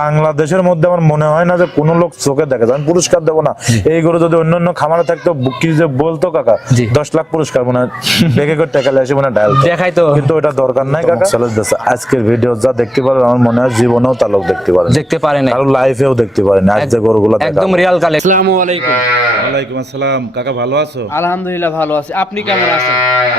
বাংলাদেশের মধ্যে আমার মনে হয় না যে কোনো লোক চোখে দেখে। আমি পুরস্কার দেবো না। এই গরু যদি অন্য অন্য খামারে থাকতো কি যে বলতো কাকা দশ লাখ পুরস্কার মনে হয়। দেখে করে টাকা আসে মনে ডায়াল দেখাই তো। কিন্তু ওটা দরকার নাই কাকা। চলে যাচ্ছে আজকের ভিডিও যা দেখতে পারবে আমার মনে হয় জীবনেও তা লোক দেখতে পারে দেখতে পারে না কারও লাইফেও দেখতে পারে না। আজ যে গরুগুলো দেখা একদম রিয়াল কালে আসসালামু আলাইকুম। ওয়ালাইকুম আসসালাম। কাকা ভালো আছো? আলহামদুলিল্লাহ ভালো আছি। আপনি কেমন আছেন?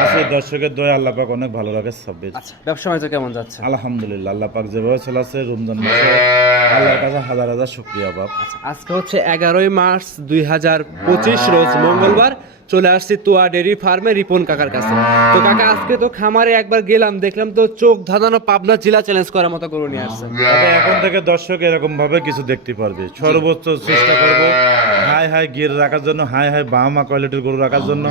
আছে দর্শকের দয়া আল্লাহ পাক অনেক ভালো রাখে সাব্বির আচ্ছা ব্যবসা বাণিজ্য কেমন যাচ্ছে? আলহামদুলিল্লাহ আল্লাহ পাক যেভাবে চলাছে রমজান মাসে আল্লাহর কাছে হাজার হাজার শুক্রিয়া বাপ। আচ্ছা আজকে হচ্ছে এগারোই মার্চ দুই হাজার পঁচিশ রোজ মঙ্গলবার। চলে আসছি তোয়া ডেরি ফার্মে রিপন কাকার কাছে। তো কাকা আজকে তো খামারে একবার গেলাম দেখলাম তো চোখ ধাঁধানো পাবনা জেলা চ্যালেঞ্জ করার মতো গরু নিয়ে আসছে। তবে এখন থেকে দর্শক এরকম ভাবে কিছু দেখতে পারবে। সর্বোচ্চ চেষ্টা করব হাই হাই গিয়ার রাখার জন্য হাই হাই বাহামা কোয়ালিটির গরু রাখার জন্য।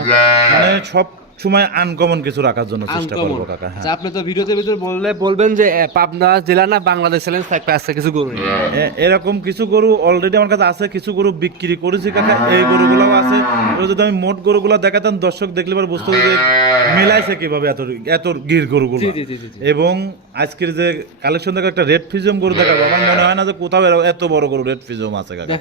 মানে সব সময় আনকমন কিছু রাখার জন্য চেষ্টা। করব কাকা হ্যাঁ। আচ্ছা, আপনি তো ভিডিওতে ভিতরে বললে বলবেন যে পাবনা জেলা না বাংলাদেশ চ্যালেঞ্জ থাকবে আজকে কিছু গরু এরকম কিছু গরু অলরেডি আমার কাছে আছে কিছু গরু বিক্রি করেছি কাকা এই আছে। যদি আমি মোট গরুগুলো দেখাতাম দর্শক দেখলে পরে বুঝতে যে মিলাইছে কীভাবে এত এত গির গরুগুলো। এবং আজকের যে কালেকশন দেখো একটা রেড ফিজম গরু দেখাবো আমার মনে হয় না যে কোথাও এত বড় গরু রেড ফিজম আছে কাকা।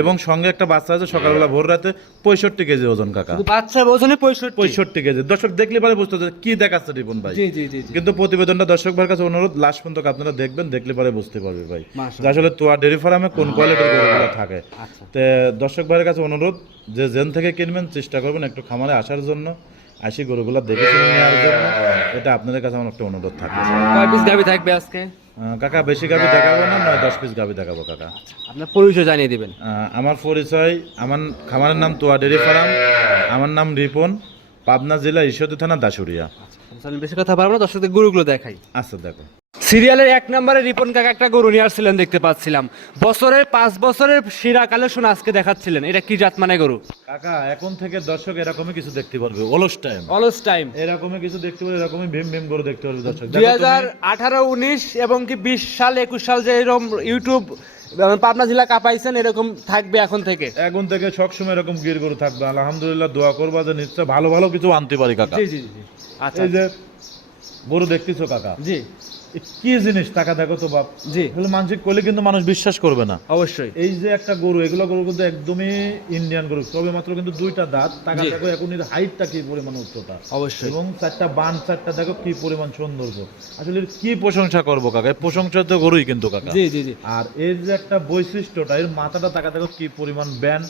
এবং সঙ্গে একটা বাচ্চা আছে সকালবেলা ভোর রাতে পঁয়ষট্টি কেজি ওজন কাকা। বাচ্চা বোঝনে পঁয়ষট্টি। পঁয়ষট্টি কেজি দর্শক দেখলে পারে বুঝতে কি দেখাচ্ছে রিপন ভাই। জি জি জি কিন্তু প্রতিবেদনটা দর্শক ভাইয়ের কাছে অনুরোধ লাস্ট পর্যন্ত আপনারা দেখবেন দেখলে পারে বুঝতে পারবে ভাই। যে আসলে তোয়া ডেরি ফার্মে কোন কোয়ালিটির গরুগুলো থাকে। আচ্ছা। তে দর্শক ভাইয়ের কাছে অনুরোধ যে জেন থেকে কিনবেন চেষ্টা করবেন একটু খামারে আসার জন্য আসি গরুগুলো দেখে শুনে নেওয়ার জন্য। এটা আপনাদের কাছে আমার একটা অনুরোধ থাকে। কয় পিস গাবি থাকবে আজকে? কাকা বেশি গাবি দেখাবো না নয় দশ পিস গাবি দেখাবো কাকা। আপনার পরিচয় জানিয়ে দিবেন। আমার পরিচয় আমার খামারের নাম তোয়া ডেরি ফার্ম আমার নাম রিপন। পাবনা জেলা ঈশ্বরদী থানা দাসুরিয়া আচ্ছা, বেশি কথা পারব না দর্শকদের গরুগুলো দেখাই। আচ্ছা দেখো। সিরিয়ালের এক নম্বরে রিপন কাকা একটা গরু নিয়ে আসছিলেন দেখতে পাচ্ছিলাম। বছরের পাঁচ বছরের শিরা কালেকশন আজকে দেখাচ্ছিলেন। এটা কি জাত মানে গরু? কাকা এখন থেকে দর্শক এরকমই কিছু দেখতে পারবে। অলস টাইম অলস টাইম এরকমই কিছু দেখতে পারবে এরকমই ভীম ভীম করে দেখতে পারবে দর্শক। দুই হাজার আঠারো উনিশ এবং কি বিশ সাল একুশ সাল যে এরকম ইউটিউব পাবনা জেলা কাপাইছেন এরকম থাকবে এখন থেকে। এখন থেকে সবসময় এরকম গির গরু থাকবে। আলহামদুলিল্লাহ দোয়া করবা যে নিশ্চয় ভালো ভালো কিছু আনতে পারি কাকা। জি জি জি আচ্ছা এই যে গরু দেখতেছো কাকা? জি। কি জিনিস টাকা দেখো তো বাপ? জি। এগুলো মানসিক করলে কিন্তু মানুষ বিশ্বাস করবে না। অবশ্যই। এই যে একটা গরু এগুলো গরু কিন্তু একদমই ইন্ডিয়ান গরু তবে মাত্র কিন্তু দুইটা দাঁত। টাকা দেখো এখন এর হাইটটা কি পরিমাণ উচ্চতা? অবশ্যই। এবং চারটা বান চারটা দেখো কি পরিমাণ সৌন্দর্য। আসলে কি প্রশংসা করব কাকা? প্রশংসা তো গরুই কিন্তু কাকা। জি জি জি। আর এর যে একটা বৈশিষ্ট্যটা এর মাথাটা তাকা দেখো কি পরিমাণ ব্যান।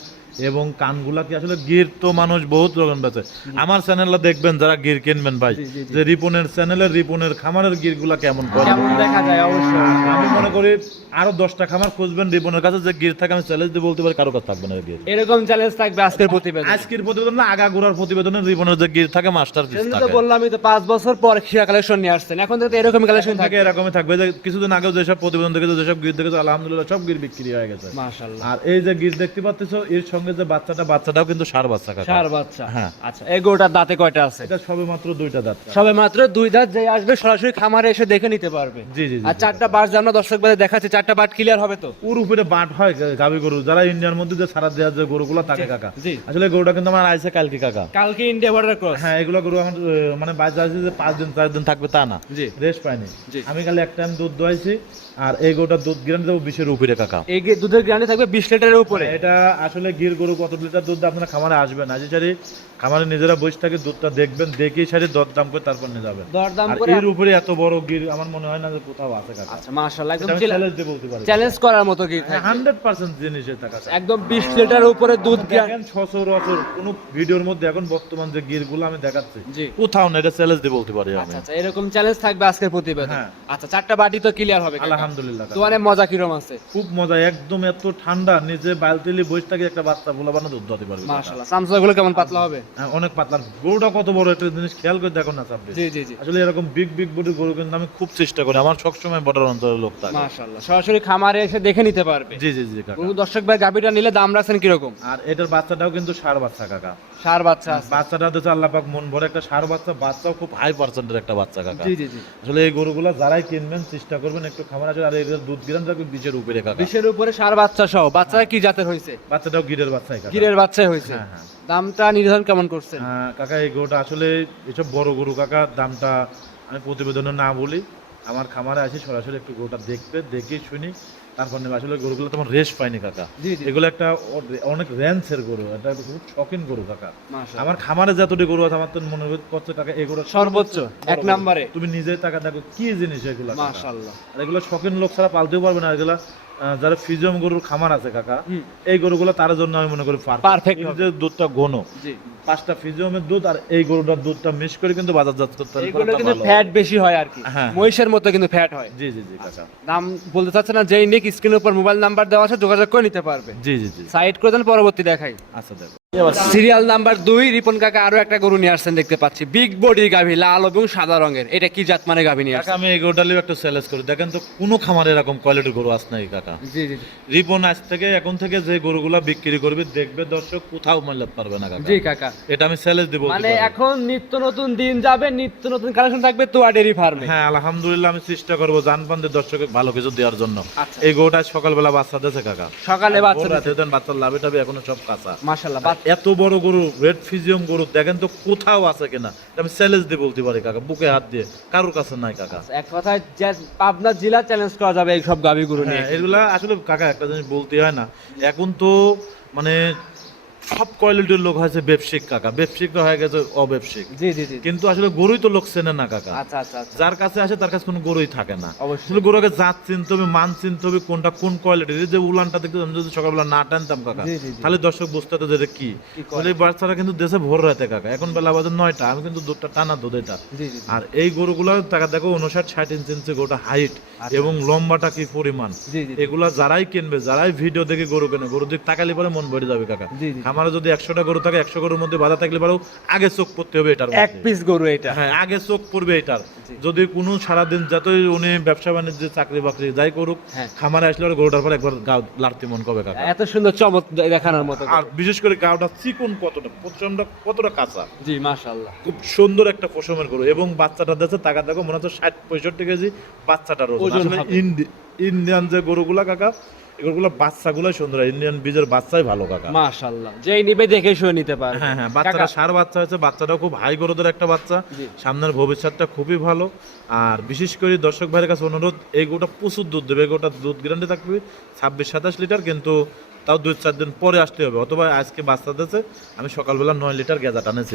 এবং কানগুলা কি আসলে গির তো মানুষ বহুত রকম আছে আমার চ্যানেলটা দেখবেন যারা গির কিনবেন ভাই। যে রিপনের চ্যানেলের রিপনের খামারের গিরগুলা কেমন করে? কেমন দেখা যায় অবশ্যই। আমি মনে করি আরও দশটা খামার খুঁজবেন রিপনের কাছে যে গির থাকে আমি চ্যালেঞ্জ দিয়ে বলতে পারি কারও কাছে থাকবে না গির। এরকম চ্যালেঞ্জ থাকবে আজকের প্রতিবেদন। আজকের প্রতিবেদন না আগা গোড়ার প্রতিবেদনের রিপনের যে গির থাকে মাস্টার পিস সেদিন তো থাকে। বললাম তো পাঁচ বছর পর খিরা কালেকশন নিয়ে আসছেন। এখন তো এরকম কালেকশন থাকে থাকে এরকমই থাকবে। যে কিছুদিন আগেও যেসব প্রতিবেদন দেখেছ যেসব গির দেখেছ আলহামদুলিল্লাহ সব গির বিক্রি হয়ে গেছে। মাশাআল্লাহ। আর এই যে গির দেখতে পাচ্ছ এর সঙ্গে যে বাচ্চাটা বাচ্চাটাও কিন্তু সার বাচ্চা কাকা। চার বাচ্চা। হ্যাঁ। আচ্ছা এই গরুটার দাঁতে কয়টা আছে? এটা সবে মাত্র দুইটা দাঁত সবে মাত্র দুই দাঁত যে আসবে সরাসরি খামারে এসে দেখে নিতে পারবে। জি জি আর চারটা বাট জানো দর্শক বাদে দেখাচ্ছে চারটা বাট ক্লিয়ার হবে তো? ওর উপরে বাট হয় গাবি গরু। যারা ইন্ডিয়ার মধ্যে যে সারা দেওয়ার যে গরুগুলো থাকে কাকা। আসলে গরুটা কিন্তু আমার আইসে কালকে কাকা। কালকে ইন্ডিয়া বর্ডার ক্রস হ্যাঁ এগুলো গরু আমার মানে বাজার আছে যে পাঁচ দিন চার দিন থাকবে তা না। জি। রেস্ট পাইনি। আমি কালে এক টাইম দুধ দোয়াইছি আর এই গরুটা দুধ গ্রান্ডে দেবো বিশের উপরে কাকা। এই দুধের গ্রান্ডে থাকবে বিশ লিটারের উপরে। এটা আসলে গির গরু কত লিটার দুধ আপনারা খামারে আসবেন না। সারি খামারে নিজেরা বসে থাকে দুধটা দেখবেন দেখেই সারি দর দাম করে তারপর নিয়ে যাবেন। দরদাম করে এর উপরে এত বড় গির আমার মনে হয় না যে কোথাও আছে কাকা। আচ্ছা মাশাআল্লাহ একদম চ্যালেঞ্জ দিয়ে বলতে পারি। চ্যালেঞ্জ করার মতো কি হান্ড্রেড পার্সেন্ট জিনিসের টাকা আছে। একদম বিশ লিটার উপরে দুধ দেখেন সচরাচর কোনো ভিডিওর মধ্যে এখন বর্তমান যে গিরগুলো আমি দেখাচ্ছি কোথাও না এটা চ্যালেঞ্জ দিয়ে বলতে পারি আমি। আচ্ছা আচ্ছা এরকম চ্যালেঞ্জ থাকবে আজকের প্রতিবেদন? হ্যাঁ। আচ্ছা চারটা বাটি তো ক্লিয়ার হবে আলহামদুলিল্লাহ তো অনেক মজা কিরম আছে? খুব মজা একদম এত ঠান্ডা নিজে বালতিলি বসে থাকে একটা বাচ্চা বলা বানা দুধ দিতে পারবে মাশাআল্লাহ সামসা গুলো কেমন পাতলা হবে? অনেক পাতলা। গরুটা কত বড় একটা জিনিস খেয়াল করে দেখো না সাব্বির জি জি জি। আসলে এরকম বিগ বিগ বডি গরু কিন্তু আমি খুব চেষ্টা করি আমার সবসময় বর্ডার অঞ্চলের লোক থাকে। মাশাআল্লাহ সরাসরি খামারে এসে দেখে নিতে পারবে। জি জি জি কাকা। গরু দর্শক ভাই গাবিটা নিলে দাম রাখছেন কীরকম? আর এটার বাচ্চাটাও কিন্তু সার বাচ্চা কাকা। সার বাচ্চা বাচ্চাটা তো আল্লাহ পাক মন ভরে একটা সার বাচ্চা বাচ্চাও খুব হাই পার্সেন্টের একটা বাচ্চা কাকা। জি জি জি। আসলে এই গরুগুলো যারাই কিনবেন চেষ্টা করবেন একটু খামার আছে আর এদের দুধ গিরান থাকবে বিচের উপরে কাকা। বিশের উপরে সার বাচ্চা সহ বাচ্চা কি জাতের হয়েছে বাচ্চাটাও গিরের বাচ্চাই কাকা। গিরের বাচ্চাই হয়েছে হ্যাঁ হ্যাঁ। দামটা নির্ধারণ কেমন করছেন? কাকা এই গরুটা আসলে এসব বড় গরু কাকা দামটা আমি প্রতিবেদনে না বলি। আমার খামারে আসি সরাসরি একটু গরুটা দেখবে দেখে শুনি। তারপর নেবে আসলে গরুগুলো তোমার রেস্ট পায়নি কাকা। এগুলো একটা অনেক র্যান্সের গরু এটা খুব শখিন গরু কাকা। আমার খামারে যতটি গরু আছে আমার তো মনে করছে কাকা এগুলো সর্বোচ্চ এক নম্বরে। তুমি নিজের টাকা দেখো কি জিনিস এগুলো? মাশাআল্লাহ। এগুলো শখিন লোক ছাড়া পালতেও পারবে না এগুলো যারা ফিজম গরুর খামার আছে কাকা। এই গরুগুলো তার জন্য আমি মনে করি পারফেক্ট যে দুধটা ঘন পাঁচটা দুধ আর এই গরুটার দুধটা মিক্স করে কিন্তু বাজারজাত করতে হবে, এগুলো কিন্তু ফ্যাট বেশি হয় আর কি। হ্যাঁ। মহিষের মতো কিন্তু ফ্যাট হয়। জি জি জি কাকা। নাম বলতে চাচ্ছে না যেই নিক স্ক্রিনের উপর মোবাইল নাম্বার দেওয়া আছে যোগাযোগ করে নিতে পারবে। জি জি জি। সাইড করে দেন পরবর্তী দেখাই। আচ্ছা দেখো। সিরিয়াল নাম্বার দুই রিপন কাকা আরও একটা গরু নিয়ে আসছেন দেখতে পাচ্ছি। বিগ বডি গাভী লাল এবং সাদা রঙের। এটা কি জাত মানে গাভী নিয়ে আসছেন? আমি এই গরুটা লিয়ে একটু সেলেস করি। দেখেন তো কোনো খামারে এরকম কোয়ালিটির গরু আস নাই কাকা। জি জি। রিপন আজ থেকে এখন থেকে যে গরুগুলা বিক্রি করবে দেখবে দর্শক কোথাও মূল্য পারবে না কাকা। জি কাকা। এটা আমি সেলেস দিব মানে এখন নিত্য নতুন দিন যাবে নিত্য নতুন কালেকশন থাকবে তোয়া ডেরি ফার্মে হ্যাঁ আলহামদুলিল্লাহ আমি চেষ্টা করব জানপানদের দর্শকে ভালো কিছু দেওয়ার জন্য। আচ্ছা। এই গরুটা সকালবেলা বাচ্চা দিয়েছে কাকা। সকালে বাচ্চা দেন বাচ্চার লাভে টাভে এখনও সব কাঁচা। মাশাআল্লাহ এত বড় গরু রেড ফিজিয়াম গরু দেখেন তো কোথাও আছে কিনা। আমি চ্যালেঞ্জ দিয়ে বলতে পারি কাকা বুকে হাত দিয়ে। কারোর কাছে নাই কাকা। এক কথায় পাবনা জেলা চ্যালেঞ্জ করা যাবে এই সব গাভী গরু নিয়ে। হ্যাঁ এগুলা আসলে কাকা একটা জিনিস বলতে হয় না। এখন তো মানে সব কোয়ালিটির লোক হয়েছে ব্যবসায়িক কাকা। ব্যবসায়িকরা হয়ে গেছে অব্যবসায়িক। জি জি জি। কিন্তু আসলে গরুই তো লোক চেনে না কাকা। আচ্ছা আচ্ছা আচ্ছা। যার কাছে আসে তার কাছে কোনো গরুই থাকে না। অবশ্যই। গরুকে জাত চিনতে হবে মান চিনতে হবে কোনটা কোন কোয়ালিটির যে উলানটা দেখতে আমি যদি সকালবেলা না টানতাম কাকা। তাহলে দর্শক বুঝতে হতো যেটা কি। এই বাচ্চারা কিন্তু দেশে ভোর রাতে কাকা এখন বেলা বাজে নয়টা আমি কিন্তু দুধটা টানা দুধ এটা। আর এই গরুগুলো টাকা দেখো উনষাট ষাট ইঞ্চি ইঞ্চি গরুটা হাইট। এবং লম্বাটা কি পরিমাণ। এগুলা যারাই কিনবে যারাই ভিডিও দেখে গরু কেনে গরু দিক তাকালে পরে মন ভরে যাবে কাকা। আমার যদি একশোটা গরু থাকে একশো গরুর মধ্যে বাধা থাকলে পারো আগে চোখ পড়তে হবে এটার এক পিস গরু এটা। হ্যাঁ আগে চোখ পড়বে এটার। যদি কোনো সারাদিন যতই উনি ব্যবসা বাণিজ্য চাকরি বাকরি যাই করুক হ্যাঁ। খামারে আসলে ওর গরুটার পর একবার গাও লাড়তে মন কবে কাকা। এত সুন্দর চমক দেখানোর মতো আর বিশেষ করে গাওটা চিকন কতটা প্রচণ্ড কতটা কাঁচা। জি মাশাআল্লাহ। খুব সুন্দর একটা পশমের গরু এবং বাচ্চাটা দেখছে টাকা দেখো মনে হচ্ছে ষাট পঁয়ষট্টি কেজি বাচ্চাটার ওজন ইন্ডিয়ান যে গরুগুলা কাকা এগুলো বাচ্চাগুলাই সুন্দর ইন্ডিয়ান বীজের বাচ্চাই ভালো কাকা। মাশাআল্লাহ। যেই নিবে দেখে শুয়ে নিতে পারে হ্যাঁ হ্যাঁ বাচ্চাটা সার বাচ্চা হয়েছে বাচ্চাটা খুব হাই গ্রোথের একটা বাচ্চা। সামনের ভবিষ্যৎটা খুবই ভালো। আর বিশেষ করে দর্শক ভাইয়ের কাছে অনুরোধ এই গোটা প্রচুর দুধ দেবে গোটা দুধ গ্যারান্টি থাকবে ছাব্বিশ সাতাশ লিটার কিন্তু তাও দুই চার দিন পরে আসতে হবে। অথবা আজকে বাচ্চা দিয়েছে আমি সকালবেলা নয় লিটার গেজা টানেছি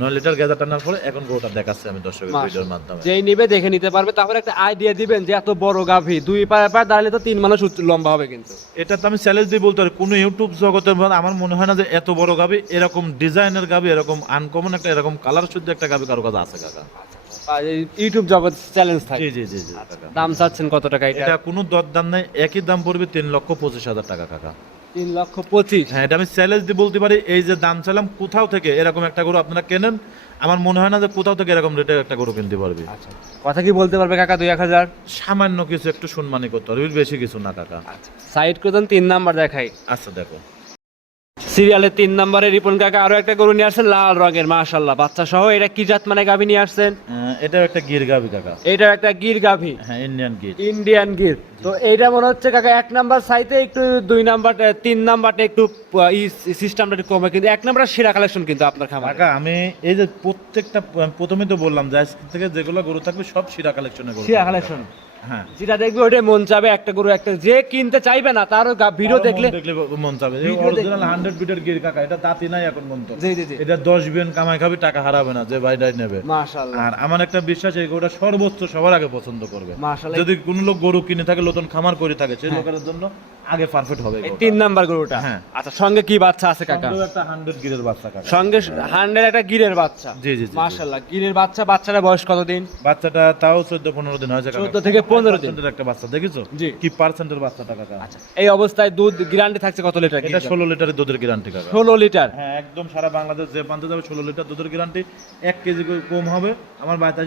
নয় লিটার গেজা টানার পরে এখন গরুটা দেখাচ্ছি আমি দর্শকের ভিডিওর মাধ্যমে। যেই নিবে দেখে নিতে পারবে তারপরে একটা আইডিয়া দিবেন যে এত বড় গাভী দুই পায়ে পায়ে দাঁড়ালে তো তিন মানুষ লম্বা হবে কিন্তু। এটা তো আমি চ্যালেঞ্জ দিয়ে বলতে পারি কোনো ইউটিউব জগতের আমার মনে হয় না যে এত বড় গাবি এরকম ডিজাইনের গাবি এরকম আনকমন একটা এরকম কালার শুদ্ধ একটা গাবি কারও কাছে আছে কাকা? ইউটিউব জগৎ চ্যালেঞ্জ থাকে। জি জি জি জি দাম চাচ্ছেন কত টাকা এটা? এটা কোনো দর দাম নাই একই দাম পড়বে তিন লক্ষ পঁচিশ হাজার টাকা কাকা। তিন লক্ষ পঁচিশ। হ্যাঁ এটা আমি চ্যালেঞ্জ দিয়ে বলতে পারি এই যে দাম চাইলাম কোথাও থেকে এরকম একটা গরু আপনারা কেনেন? আমার মনে হয় না যে কোথাও থেকে এরকম রেটে একটা গরু কিনতে পারবে। আচ্ছা কথা কি বলতে পারবে কাকা দুই এক হাজার? সামান্য কিছু একটু সম্মানই করতে হবে এর বেশি কিছু না কাকা। সাইড করে দেন তিন নাম্বার দেখাই। আচ্ছা দেখো। সিরিয়ালের তিন নাম্বারে রিপন কাকা আরও একটা গরু নিয়ে আসছেন লাল রঙের মাশাল্লাহ বাচ্চা সহ এটা কি জাত মানে গাভী নিয়ে আসছেন? এটাও একটা গির গাবি কাকা। এটা একটা গির গাভী। হ্যাঁ ইন্ডিয়ান গির। ইন্ডিয়ান গির। তো এইটা মনে হচ্ছে কাকা এক নাম্বার সাইতে একটু দুই নাম্বার তিন নাম্বারটা একটু সিস্টেমটা একটু কমে কিন্তু এক নাম্বার সেরা কালেকশন কিন্তু আপনার খামার। কাকা আমি এই যে প্রত্যেকটা প্রথমে তো বললাম যে আজকে থেকে যেগুলো গরু থাকবে সব শিরা কালেকশনের গরু সেরা কালেকশন যেটা দেখবে ওটাই মন চাবে একটা গরু একটা যে কিনতে চাইবে না তারও ভিডিও দেখলে মন চাবে। অরিজিনাল হান্ড্রেড বিটের গির কাকা এটা দাঁতি নাই এখন মন তো। এটা দশ বিয়ন কামাই খাবি টাকা হারাবে না যে ভাইটাই নেবে। আর আমার একটা বিশ্বাস এই গরুটা সর্বোচ্চ সবার আগে পছন্দ করবে। যদি কোন লোক গরু কিনে থাকে নতুন খামার করে থাকে সেই লোকের জন্য আগে পারফেক্ট হবে তিন নাম্বার গরুটা? হ্যাঁ। আচ্ছা সঙ্গে কি বাচ্চা আছে কাকা? একটা হান্ড্রেড গিরের বাচ্চা কাকা। সঙ্গে হান্ড্রেড একটা গিরের বাচ্চা? জি জি মাশাল্লাহ গিরের বাচ্চা বাচ্চাটা বয়স কতদিন? বাচ্চাটা তাও চোদ্দ পনেরো দিন হয়েছে। 14 থেকে 15 দিন। একটা বাচ্চা দেখেছ? জি। কি পার্সেন্টের বাচ্চাটা কাকা এই অবস্থায় দুধ গ্যারান্টি থাকছে কত লিটার এটা ষোলো লিটারের দুধের গ্যারান্টি কাকা। ষোলো লিটার? হ্যাঁ একদম সারা বাংলাদেশ যে প্রান্তে যাবে ষোলো লিটার দুধের গ্যারান্টি এক কেজি কম হবে। আমার বাড়িতে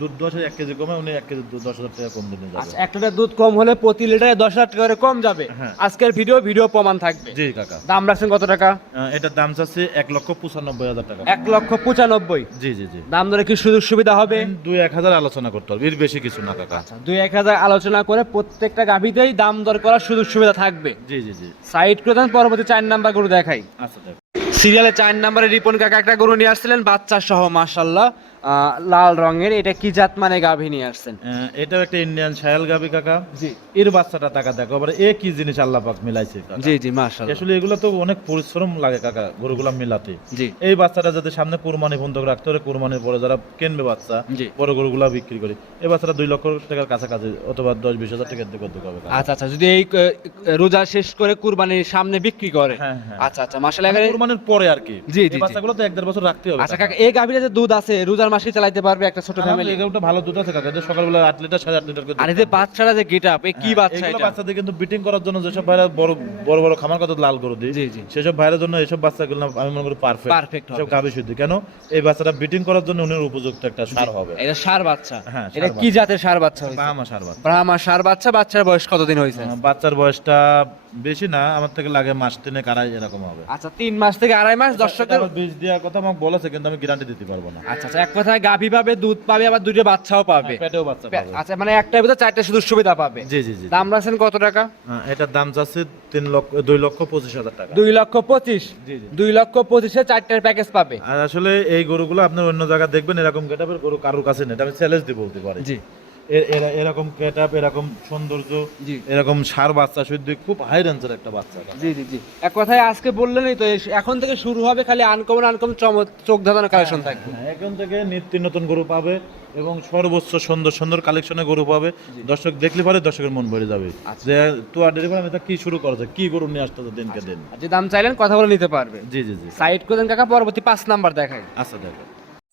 দুধ দশ হাজার এক কেজি কমে উনি এক কেজি দুধ দশ হাজার টাকা কম আচ্ছা এক লিটার দুধ কম হলে প্রতি লিটারে দশ হাজার টাকা করে কম যাবে। হ্যাঁ। আজকের ভিডিও ভিডিও প্রমাণ থাকবে। জি কাকা। দাম রাখছেন কত টাকা? এটার দাম চাচ্ছে এক লক্ষ পঁচানব্বই হাজার টাকা। এক লক্ষ পঁচানব্বই। জি জি জি। দাম ধরে কি সুযোগ সুবিধা হবে? দুই এক হাজার আলোচনা করতে হবে এর বেশি কিছু না কাকা। দুই এক হাজার আলোচনা করে প্রত্যেকটা গাভিতেই দাম দর করার সুযোগ সুবিধা থাকবে। জি জি জি। সাইড করে দেন পরবর্তী চার নাম্বার গরু দেখাই। আচ্ছা সিরিয়ালে চার নাম্বারে রিপন কাকা একটা গরু নিয়ে আসছিলেন বাচ্চা সহ মাসাল্লাহ লাল রঙের এটা কি জাত মানে গাভী নিয়ে আসছেন? এটাও একটা ইন্ডিয়ান শায়াল গাবি কাকা। জি। এর বাচ্চাটা টাকা দেখো আবার এ কি জিনিস আল্লাহ পাক মিলাইছে। জি জি মাশাআল্লাহ। আসলে এগুলো তো অনেক পরিশ্রম লাগে কাকা গরুগুলা মিলাতে। জি। এই বাচ্চাটা যাতে সামনে কুরবানি বন্ধক রাখতে হবে কুরবানির পরে যারা কিনবে বাচ্চা জি। বড় গরুগুলা বিক্রি করে এই বাচ্চাটা দুই লক্ষ টাকার কাছাকাছি অথবা দশ বিশ হাজার টাকার দিকে দিকে হবে আচ্ছা আচ্ছা যদি এই রোজা শেষ করে কুরবানির সামনে বিক্রি করে হ্যাঁ, হ্যাঁ। আচ্ছা আচ্ছা মাশাআল্লাহ কুরবানির পরে আর কি। জি, জি। বাচ্চাগুলো তো এক দেড় বছর রাখতে হবে আচ্ছা কাকা। এই গাভীর যে দুধ আছে রোজার মাসে চালাইতে পারবে একটা ছোট ফ্যামিলি এগুলোটা ভালো দুধ আছে কাকা। যে সকালবেলা আট লিটার সাড়ে আট লিটার করে আর এই যে বাচ্চারা যে গেট আপ এ কি হ্যাঁ, বাচ্চা এগুলো এটা? বাচ্চাদের কিন্তু বিটিং করার জন্য যেসব ভাইরা বড় বড় বড় খামার কত লাল গরু দিই জি জি। সেসব ভাইয়ের জন্য এইসব বাচ্চাগুলো আমি মনে করি পারফেক্ট হবে। সব গাভী শুদ্ধ। কেন? এই বাচ্চাটা বিটিং করার জন্য উনি উপযুক্ত একটা সার হবে। এটা সার বাচ্চা। হ্যাঁ, এটা কি জাতের সার বাচ্চা বাহামা সার বাচ্চা। ব্রাহ্মা সার বাচ্চা বাচ্চার বয়স কতদিন হয়েছে? আহ, বাচ্চার বয়সটা বেশি না আমার থেকে লাগে মাস তিনে কারাই এরকম হবে। আচ্ছা তিন মাস থেকে আড়াই মাস দর্শকের বীজ দেওয়ার কথা আমাকে বলেছে কিন্তু আমি গ্যারান্টি দিতে পারব না। আচ্ছা আচ্ছা এক কথায় গাভী পাবে দুধ পাবে আবার দুটো বাচ্চাও পাবে। পেটেও বাচ্চা পাবে। আচ্ছা মানে একটার ভিতরে চারটা সুযোগ সুবিধা পাবে। জি জি জি দাম রাখছেন কত টাকা? হ্যাঁ, এটার দাম চাচ্ছে তিন লক্ষ দুই লক্ষ পঁচিশ হাজার টাকা। দুই লক্ষ পঁচিশ? জি জি। দুই লক্ষ পঁচিশে চারটার প্যাকেজ পাবে। আর আসলে এই গরুগুলো আপনি অন্য জায়গায় দেখবেন এরকম গেটাপের গরু কারোর কাছে নেই। এটা আমি চ্যালেঞ্জ দিয়ে বলতে পারি। জি। এ- এরকম গেটাপ এরকম সৌন্দর্য এরকম সার বাচ্চা শুদ্ধ খুব হাই রেঞ্জের একটা বাচ্চা জি জি জি। এক কথায় আজকে বললেনই তো এখন থেকে শুরু হবে খালি আনকমন আনকমন চমক চোখ ধাঁধানো কালেকশন থাকবে। হ্যাঁ, এখন থেকে নিত্য নতুন গরু পাবে এবং সর্বোচ্চ সুন্দর সুন্দর কালেকশনে গরু পাবে। দর্শক দেখলে পারে দর্শকের মন ভরে যাবে আচ্ছা। যে তো আর ডেলিভারি এটা কি শুরু করেছে? কি গরু নিয়ে আসতেছে দিনকে দিন? যে দাম চাইলেন কথা বলে নিতে পারবে। জি জি জি। সাইড করে দেন কাকা পরবর্তী পাঁচ নাম্বার দেখায় আচ্ছা দেখো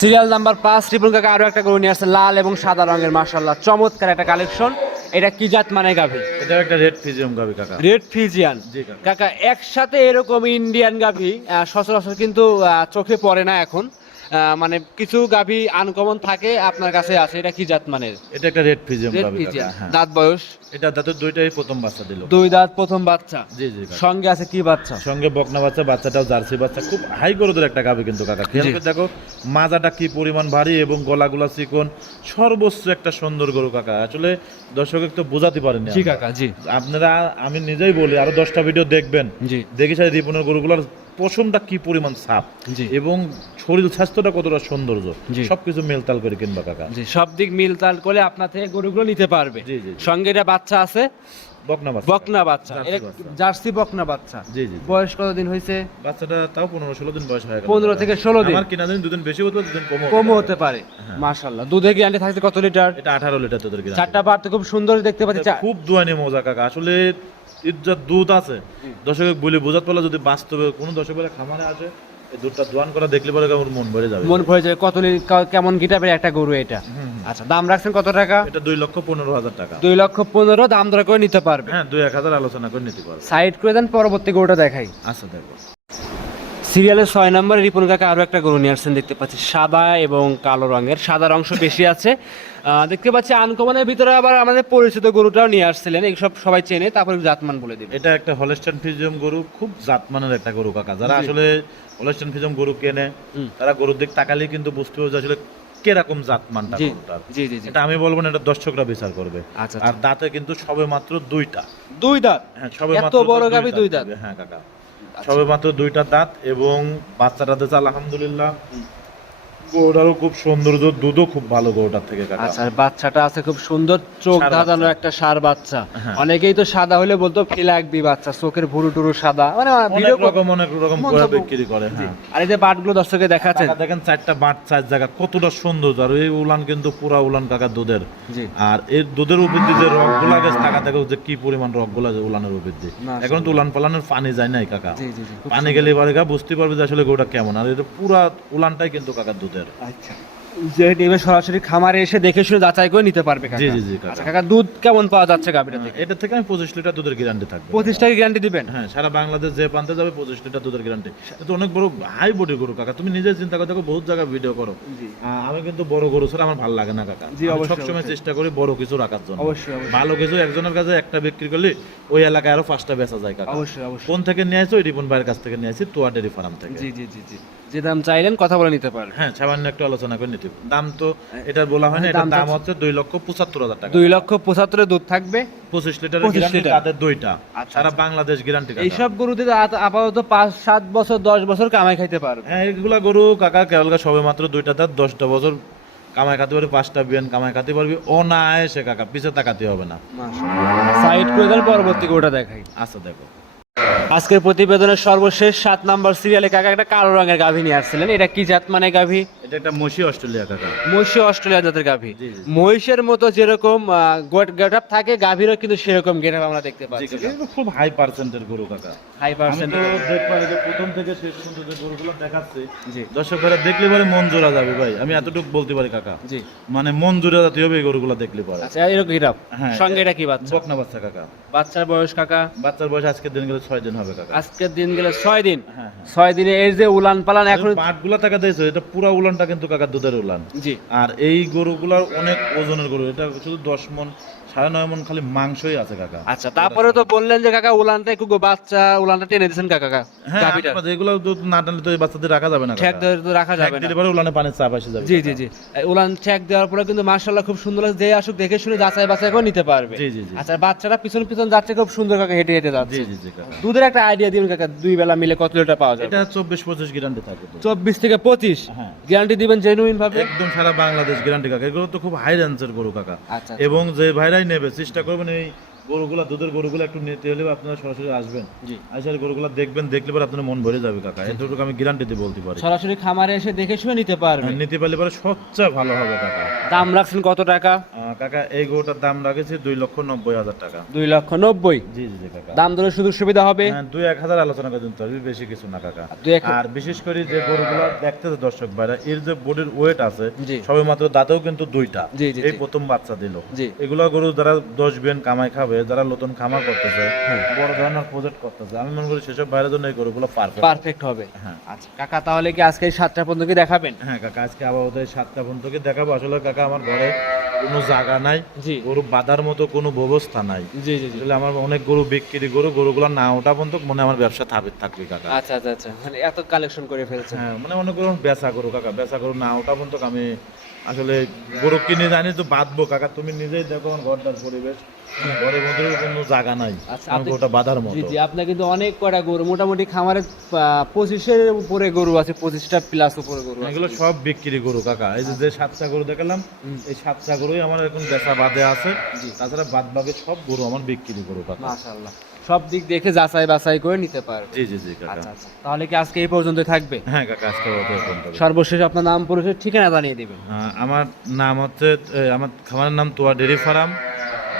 সিরিয়াল নাম্বার পাঁচ রিপন কাকা আরও একটা গরু নিয়ে আসছে লাল এবং সাদা রঙের মার্শাল্লাহ চমৎকার একটা কালেকশন এটা কি জাত মানে গাভী? এটা একটা রেড ফিজিয়াম গাভি কাকা। রেড ফিজিয়ান কাকা। একসাথে এরকম ইন্ডিয়ান গাভী সচরাচর কিন্তু চোখে পড়ে না এখন। মানে কিছু গাভী আনকমন থাকে আপনার কাছে আছে এটা কি জাত মানের? এটা একটা রেড ফিজিয়াম রেড হ্যাঁ। দাঁত বয়স? এটা দাঁতের দুইটাই প্রথম বাচ্চা দিল। দুই দাঁত প্রথম বাচ্চা? জি জি সঙ্গে আছে কি বাচ্চা? সঙ্গে বকনা বাচ্চা বাচ্চাটাও জার্সি বাচ্চা খুব হাই গরুদের একটা গাবি কিন্তু কাকা। খেয়াল করে দেখো মাজাটা কি পরিমাণ ভারী এবং গলাগুলা চিকন সর্বোচ্চ একটা সুন্দর গরু কাকা। আসলে দর্শক তো বোঝাতে পারেনি জি কাকা জি। আপনারা আমি নিজেই বলি আরও দশটা ভিডিও দেখবেন। জি। দেখি সাই রিপনের গরুগুলোর পশমটা কি পরিমাণ সাপ? এবং শরীর স্বাস্থ্যটা কতটা সৌন্দর্য? সবকিছু মেলতাল করে কিনবা কাকা। জি সব দিক মিল তাল করে আপনার থেকে গরুগুলো নিতে পারবে। সঙ্গে এটা বাচ্চা আছে। বকনা বাচ্চা। বকনা বাচ্চা। জার্সি এটা বাচ্চা। জার্সি বকনা বাচ্চা। জি জি জি। বয়স কতদিন হয়েছে? বাচ্চাটা তাও পনেরো ষোলো দিন বয়স হয়ে গেল। পনেরো থেকে ষোলো দিন। আমার কিনা দিন দুদিন বেশি হতো দুদিন কম হতে পারে। মাশাল্লাহ দুধে গ্যারান্টি থাকছে কত লিটার এটা আঠারো লিটার কিনা চারটা বার তো খুব সুন্দর দেখতে পাচ্ছি। খুব দোয়ানি মজা কাকা। আসলে ইজ্জত দুধ আছে। দর্শক বলে বোঝাতে পারলে যদি বাস্তবে কোনো দর্শক বলে খামারে আসে এই দুধটা দোয়ান করা দেখলে পরে কেমন মন ভরে যাবে। মন ভরে যাবে। কত কেমন একটা গরু এটা। আচ্ছা দাম রাখছেন কত টাকা? এটা দুই লক্ষ পনেরো হাজার টাকা। দুই লক্ষ পনেরো দাম দর করে নিতে পারবে। হ্যাঁ দুই এক হাজার আলোচনা করে নিতে পারবে। সাইড করে দেন পরবর্তী গরুটা দেখাই। আচ্ছা দেখো সিরিয়ালের ছয় নম্বরে রিপন কাকা আরও একটা গরু নিয়ে আসছেন দেখতে পাচ্ছি সাদা এবং কালো রঙের। সাদার অংশ বেশি আছে। দেখতে পাচ্ছি আনকমনের ভিতরে আবার আমাদের পরিচিত গরুটাও নিয়ে আসছিলেন। এইসব সবাই চেনে তারপরে জাতমান বলে দিবে। এটা একটা হলস্টাইন ফিজিয়াম গরু খুব জাতমানের একটা গরু কাকা। যারা আসলে হলস্টাইন ফিজম গরু কেনে। তারা গরুর দিক তাকালেই কিন্তু বুঝতে পারবে আসলে কীরকম জাতমানটা জি। গরুটার। জি জি জি। এটা আমি বলব না এটা দর্শকরা বিচার করবে। আচ্ছা আর দাঁতে কিন্তু সবে মাত্র দুইটা। দুই দাঁত? হ্যাঁ সবে মাত্র বড় দুই দাঁত? হ্যাঁ কাকা। সবে মাত্র দুইটা দাঁত এবং বাচ্চাটা দিচ্ছে আলহামদুলিল্লাহ। গরুটারও খুব সৌন্দর্য দুধও খুব ভালো গরুটার থেকে কাকা আচ্ছা বাচ্চাটা আছে খুব সুন্দর চোখ ধাঁধানো একটা সার বাচ্চা। হ্যাঁ। অনেকেই তো সাদা হলে বলতো ফিলাকবি বাচ্চা? চোখের ভুরু টুরু সাদা। মানে অনেক রকম অনেক রকম করে বিক্রি করে হ্যাঁ। আর এই যে বাটগুলো দর্শকে দেখাচ্ছেন। দেখেন চারটা বাট চার জায়গা কতটা সুন্দর আর এই উলান কিন্তু পুরা উলান কাকা দুধের। আর এই দুধের উপর দিয়ে যে রকগুলা গেছে টাকা দেখো যে কি পরিমাণ রকগুলা উলানের উপর দিয়ে। এখন তো উলান পালানের পানি যায় নাই কাকা। পানি গেলে এবারে বুঝতে পারবে যে আসলে গরুটা কেমন। আর এটা পুরা উলানটাই কিন্তু কাকা দুধের। আচ্ছা। টিমে সরাসরি খামারে এসে দেখে শুনে যাচাই করে নিতে পারবে জি জি জি কাকা। আচ্ছা কাকা দুধ কেমন পাওয়া যাচ্ছে গাভীটা থেকে? এটা থেকে আমি পঁচিশ লিটার দুধের গ্যারান্টি থাকবে। পঁচিশ টাকা গ্যারান্টি দিবেন? হ্যাঁ সারা বাংলাদেশ যে প্রান্তে যাবে পঁচিশ লিটার দুধের গ্যারান্টি এটা অনেক বড় হাই বডি গরু কাকা। তুমি নিজে চিন্তা করে দেখো বহুত জায়গায় ভিডিও করো। আমি কিন্তু বড় গরু ছাড়া আমার ভালো লাগে না কাকা। জি, সবসময় চেষ্টা করি বড় কিছু রাখার জন্য। অবশ্যই ভালো কিছু একজনের কাছে একটা বিক্রি করলে ওই এলাকায় আরও পাঁচটা বেচা যায় কাকা। অবশ্যই অবশ্যই। কোন থেকে নিয়ে আসো রিপন ভাইয়ের কাছ থেকে নিয়ে আসি তোয়া ডেরি ফার্ম থেকে। জি জি জি জি। যে দাম চাইলেন কথা বলে নিতে পারবে। হ্যাঁ সামান্য একটু আলোচনা করে নিতে দাম তো এটা বলা হয় না হ্যাঁ, এটার দাম হচ্ছে দুই লক্ষ পঁচাত্তর হাজার টাকা। দুই লক্ষ পঁচাত্তরে দুধ থাকবে। পঁচিশ লিটার 25 লিটার। তাদের দুইটা। আচ্ছা, সারা বাংলাদেশ গ্যারান্টি এইসব গরুতে আপাতত পাঁচ সাত বছর দশ বছর কামাই খাইতে পারবে। হ্যাঁ এগুলা গরু কাকা কেবল সবে মাত্র দুইটা দাঁত দশটা বছর কামাই খাতে পারবি পাঁচটা বিয়ান কামাই খাতে পারবি। ও না এসে কাকা পিছে তাকাতে হবে না। সাইড করে দেন পরবর্তী ওটা দেখাই। আচ্ছা দেখো। আজকের প্রতিবেদনের সর্বশেষ সাত নাম্বার সিরিয়ালে কাকা একটা কালো রঙের গাভী নিয়ে আসছিলেন। এটা কি জাত মানে গাভী? এটা একটা মসি অস্ট্রেলিয়া কাকা। মহিষী অস্ট্রেলিয়া জাতের গাভী। মহিষের মতো যেরকম থাকে গাভীরও কিন্তু সেরকম আমরা দেখতে পাচ্ছি। এগুলো খুব হাই পার্সেন্টের গরু কাকা। হাই পার্সেন্ট তো যে প্রথম থেকে শেষ পর্যন্ত যে গরুগুলো দেখাচ্ছি জি। দর্শক ভাইরা দেখলে পরে মন জোড়া যাবে ভাই। আমি এতটুকু বলতে পারি কাকা। জি। মানে মন জোড়া যাতে হবে এই গরুগুলো দেখলে পরে। আচ্ছা এরকম হ্যাঁ। সঙ্গে এটা কি বাচ্চা? বকনা বাচ্চা কাকা। বাচ্চার বয়স কাকা? বাচ্চার বয়স আজকের দিন গেলে ছয় দিন হবে কাকা। আজকের দিন গেলে ছয় দিন। হ্যাঁ হ্যাঁ। ছয় দিনে এর যে উলান পালান এখন পাটগুলা টাকা দিয়েছে এটা পুরা উলানটা কিন্তু কাকা দুধের উলান। জি। আর এই গরুগুলার অনেক ওজনের গরু। এটা শুধু দশ মন সাড়ে নয় মন খালি মাংসই আছে কাকা। আচ্ছা তারপরে তো বললেন যে কাকা উলানটা একটু বাচ্চা উলানটা টেনে দিয়েছেন কাকা কাকা হ্যাঁ গাভীটা। না টানলে তো এই বাচ্চাদের রাখা যাবে না ঠেক ধরে তো রাখা যাবে না। পরে উলানে পানির চাপ আসে যাবে জি জি জি। উলান ঠেক দেওয়ার পরে কিন্তু মার্শাল্লাহ খুব সুন্দর লাগছে। যে আসুক দেখে শুনে যাচাই বাছাই করে নিতে পারবে। জি জি জি। আচ্ছা বাচ্চাটা পিছন পিছন যাচ্ছে খুব সুন্দর কাকা হেঁটে হেঁটে যাচ্ছে। জি জি কাকা। দুধের একটা আইডিয়া দিবেন কাকা দুই বেলা মিলে কত লিটার পাওয়া যাবে? এটা চব্বিশ পঁচিশ গ্যারান্টি থাকে তো। চব্বিশ থেকে পঁচিশ? হ্যাঁ। গ্যারান্টি দিবেন জেনুইন ভাবে? একদম সারা বাংলাদেশ গ্যারান্টি কাকা। এগুলো তো খুব হাই রেঞ্জের গরু কাকা। আচ্ছা এবং যে ভাইরাই নেবে চেষ্টা করবেন এই গরুগুলা দুধের গরুগুলো একটু নিতে হলে আপনারা সরাসরি আসবেন। জি। আসার গরুগুলা দেখবেন দেখলে পরে আপনার মন ভরে যাবে কাকা। এতটুকু আমি গ্যারান্টি দিয়ে বলতে পারি। সরাসরি খামারে এসে দেখে শুনে নিতে পারবে হ্যাঁ, নিতে পারলে পরে সবচেয়ে ভালো হবে কাকা। দাম রাখছেন কত টাকা? কাকা এই গরুটার দাম রাখেছি দুই লক্ষ নব্বই হাজার টাকা। দুই লক্ষ নব্বই? জি জি কাকা। দাম দরে সুযোগ সুবিধা হবে? হ্যাঁ, দুই এক হাজার আলোচনা করে দিতে পারবি বেশি কিছু না কাকা। আর বিশেষ করে যে গরুগুলো দেখতেছে দর্শক ভাইরা এর যে বডির ওয়েট আছে সবে মাত্র দাঁতেও কিন্তু দুইটা। এই প্রথম বাচ্চা দিল। এগুলো গরু যারা দশ বিয়ান কামাই খাবে যারা নতুন খামার করতেছে হ্যাঁ। বড় ধরনের প্রজেক্ট করতেছে আমি মনে করি সেসব বাইরের জন্য এই গরুগুলো পারফেক্ট পারফেক্ট হবে। হ্যাঁ। আচ্ছা কাকা তাহলে কি আজকে সাতটা পর্যন্ত কি দেখাবেন? হ্যাঁ কাকা আজকে আপাতত সাতটা পর্যন্ত কি দেখাবো? আসলে কাকা আমার ঘরে কোনো জায়গা নাই গরু বাঁধার মতো কোনো ব্যবস্থা নাই। জি জি আসলে আমার অনেক গরু বিক্রি গরু গরুগুলো না ওঠা পর্যন্ত মনে আমার ব্যবসা থাকবে থাকবে কাকা। আচ্ছা আচ্ছা আচ্ছা মানে এত কালেকশন করে ফেলছে হ্যাঁ মানে অনেক গরু বেচা গরু কাকা বেচা গরু না ওঠা পর্যন্ত আমি আসলে গরু কিনে জানি তো বাঁধবো কাকা তুমি নিজেই দেখো আমার ঘরটার পরিবেশ। কোনো জায়গা নাই। আচ্ছা, আমি আপনি- জি জি আপনার কিন্তু অনেক গরু? মোটামুটি খামারে পঁচিশের উপরে গরু আছে পঁচিশটা প্লাস উপরে গরু এগুলো সব বিক্রি গরু কাকা। এই যে যে সাতটা গরু দেখালাম এই সাতটা গরুই আমার এখন বেচা বাদে আছে। তাছাড়া বাদ বাকি সব গরু আমার বিক্রি গরু কাকা। মাশাআল্লাহ। সব দিক দেখে যাচাই বাছাই করে নিতে পারবে। জি জি জি কাকা। আচ্ছা আচ্ছা। তাহলে কি আজকে এই পর্যন্ত থাকবে? হ্যাঁ কাকা আজকে সর্বশেষ আপনার নাম পরিচয় ঠিকানা জানিয়ে দিবেন। আমার নাম হচ্ছে আমার খামারের নাম তোয়া ডেরি ফার্ম।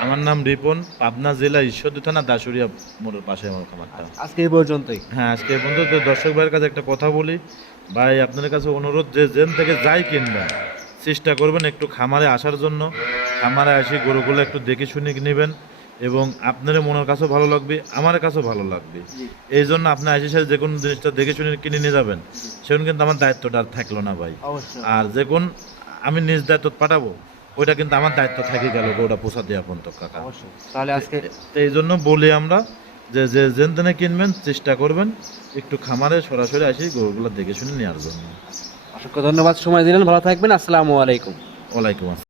আমার নাম রিপন পাবনা জেলা ঈশ্বরদী থানা দাসুরিয়া মোড়ের পাশে আমার খামারটা। আজকে এই পর্যন্তই। হ্যাঁ আজকে এই পর্যন্ত। দর্শক ভাইয়ের কাছে একটা কথা বলি। ভাই আপনাদের কাছে অনুরোধ যে জেন থেকে যাই কিনবেন চেষ্টা করবেন একটু খামারে আসার জন্য। খামারে আসি গরুগুলো একটু দেখে শুনে নেবেন এবং আপনার মনের কাছেও ভালো লাগবে আমার কাছেও ভালো লাগবে। এই জন্য আপনি এসে সাথে যে কোনো জিনিসটা দেখে শুনে কিনে নিয়ে যাবেন। সেখানে কিন্তু আমার দায়িত্বটা আর থাকল না ভাই। আর যে কোন আমি নিজ দায়িত্ব পাঠাবো ওইটা কিন্তু আমার দায়িত্ব থেকে গেল ওটা পোষা দেওয়া পর্যন্ত কাকা। অবশ্যই। তাহলে আজকে তো এই জন্য বলি আমরা যে যে যেন তেনে কিনবেন চেষ্টা করবেন একটু খামারে সরাসরি আসি গরুগুলো দেখে শুনে নেওয়ার জন্য। অসংখ্য ধন্যবাদ সময় দিলেন। ভালো থাকবেন। আসসালামু আলাইকুম। ওয়ালাইকুম আসসালাম।